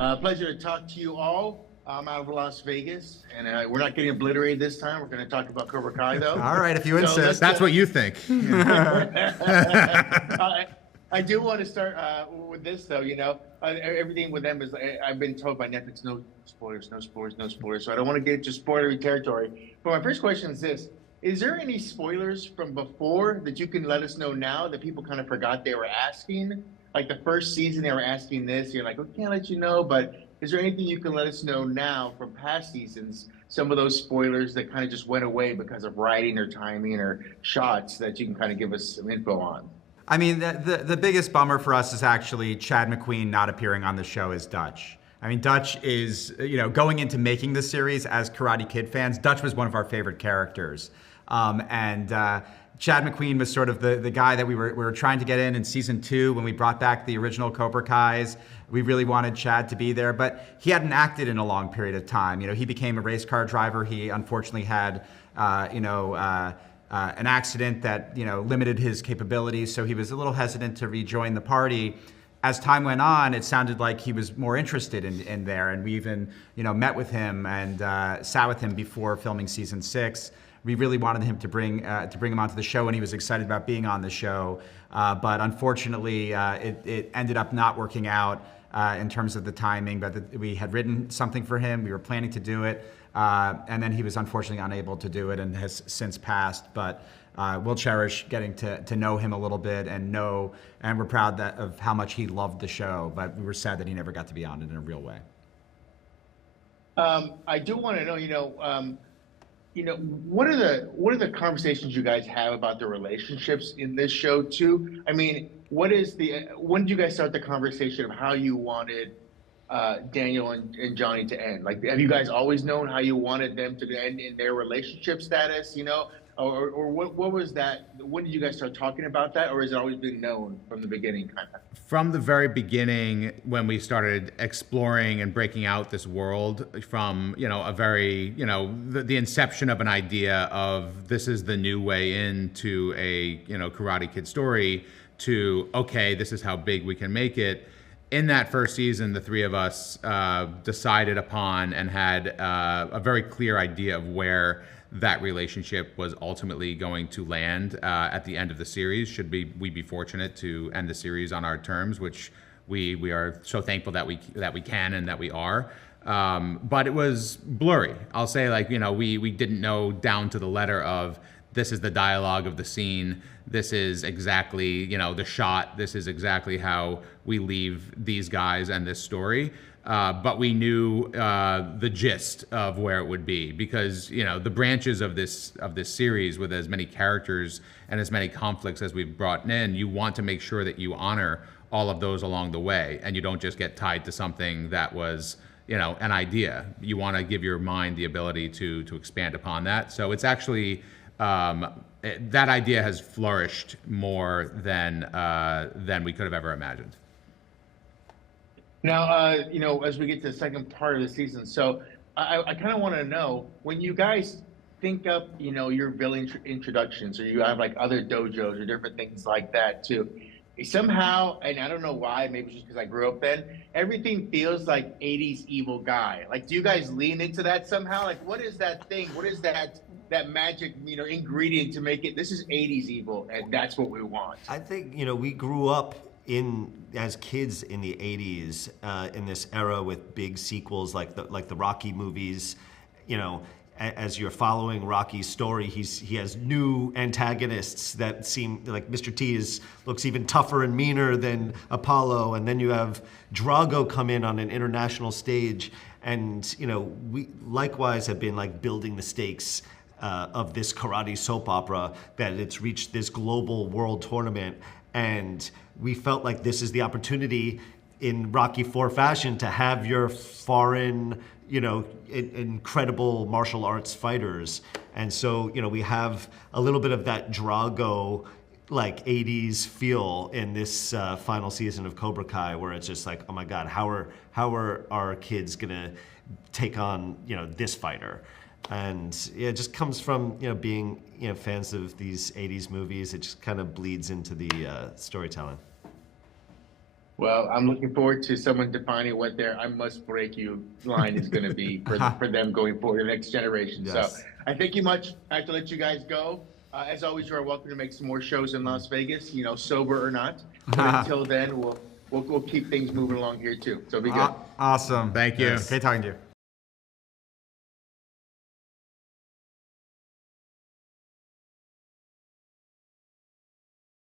Pleasure to talk to you all. I'm out of Las Vegas, and we're not getting obliterated this time. We're going to talk about Cobra Kai, though. All right, if you insist. That's what you think. I do want to start with this, though. Everything with them is, I've been told by Netflix, no spoilers, no spoilers, no spoilers. So I don't want to get into spoilery territory. But my first question is this. Is there any spoilers from before that you can let us know now that people kind of forgot they were asking? Like the first season, they were asking this. You're like, we can't let you know. But is there anything you can let us know now from past seasons, some of those spoilers that kind of just went away because of writing or timing or shots that you can kind of give us some info on? I mean, the biggest bummer for us is actually Chad McQueen not appearing on the show as Dutch. I mean, Dutch is, going into making the series as Karate Kid fans, Dutch was one of our favorite characters. Chad McQueen was sort of the guy that we were trying to get in season 2 when we brought back the original Cobra Kais. We really wanted Chad to be there, but he hadn't acted in a long period of time. He became a race car driver. He unfortunately had, an accident that, limited his capabilities. So he was a little hesitant to rejoin the party. As time went on, it sounded like he was more interested in there. And we even, met with him and sat with him before filming season 6. We really wanted him to bring him onto the show, and he was excited about being on the show. But unfortunately, it ended up not working out in terms of the timing. But we had written something for him. We were planning to do it. And then he was unfortunately unable to do it and has since passed. But we'll cherish getting to know him a little bit and we're proud of how much he loved the show. But we were sad that he never got to be on it in a real way. I do want to know, what are the conversations you guys have about the relationships in this show too? I mean, when did you guys start the conversation of how you wanted Daniel and Johnny to end? Like, have you guys always known how you wanted them to end in their relationship status, or what was that? When did you guys start talking about that, or has it always been known from the beginning, kind of? From the very beginning, when we started exploring and breaking out this world from, a very, the inception of an idea of this is the new way into a, Karate Kid story to, okay, this is how big we can make it. In that first season, the three of us decided upon and had a very clear idea of where that relationship was ultimately going to land at the end of the series. Should we be fortunate to end the series on our terms, which we are so thankful that we can and that we are. But it was blurry. I'll say, we didn't know down to the letter of this is the dialogue of the scene. This is exactly, the shot. This is exactly how we leave these guys and this story. But we knew the gist of where it would be because, the branches of this series with as many characters and as many conflicts as we've brought in, you want to make sure that you honor all of those along the way and you don't just get tied to something that was, an idea. You want to give your mind the ability to expand upon that. So it's actually that idea has flourished more than we could have ever imagined. Now, as we get to the second part of the season, so I kind of want to know, when you guys think up, your villain introductions, or you have like other dojos or different things like that too, somehow, and I don't know why, maybe just because I grew up then, everything feels like 80s evil guy. Like, do you guys lean into that somehow? Like, what is that thing? What is that magic, ingredient to make it, this is 80s evil, and that's what we want? I think, we grew up as kids in the 80s in this era with big sequels like the Rocky movies. As you're following Rocky's story, he has new antagonists that seem like Mr. T looks even tougher and meaner than Apollo, and then you have Drago come in on an international stage, and we likewise have been like building the stakes of this karate soap opera that it's reached this global world tournament. And we felt like this is the opportunity in Rocky IV fashion to have your foreign, incredible martial arts fighters. And so, we have a little bit of that Drago, like 80s feel in this final season of Cobra Kai, where it's just like, oh my God, how are our kids gonna take on, this fighter? And it just comes from being fans of these 80s movies. It just kind of bleeds into the storytelling. Well, I'm looking forward to someone defining what their "I must break you" line is going to be for them going forward, the next generation. Yes. So I thank you much. I have to let you guys go. As always, you are welcome to make some more shows in Las Vegas, sober or not. But until then, we'll keep things moving along here too. So be good. Awesome. Thank you. Yes. Great talking to you.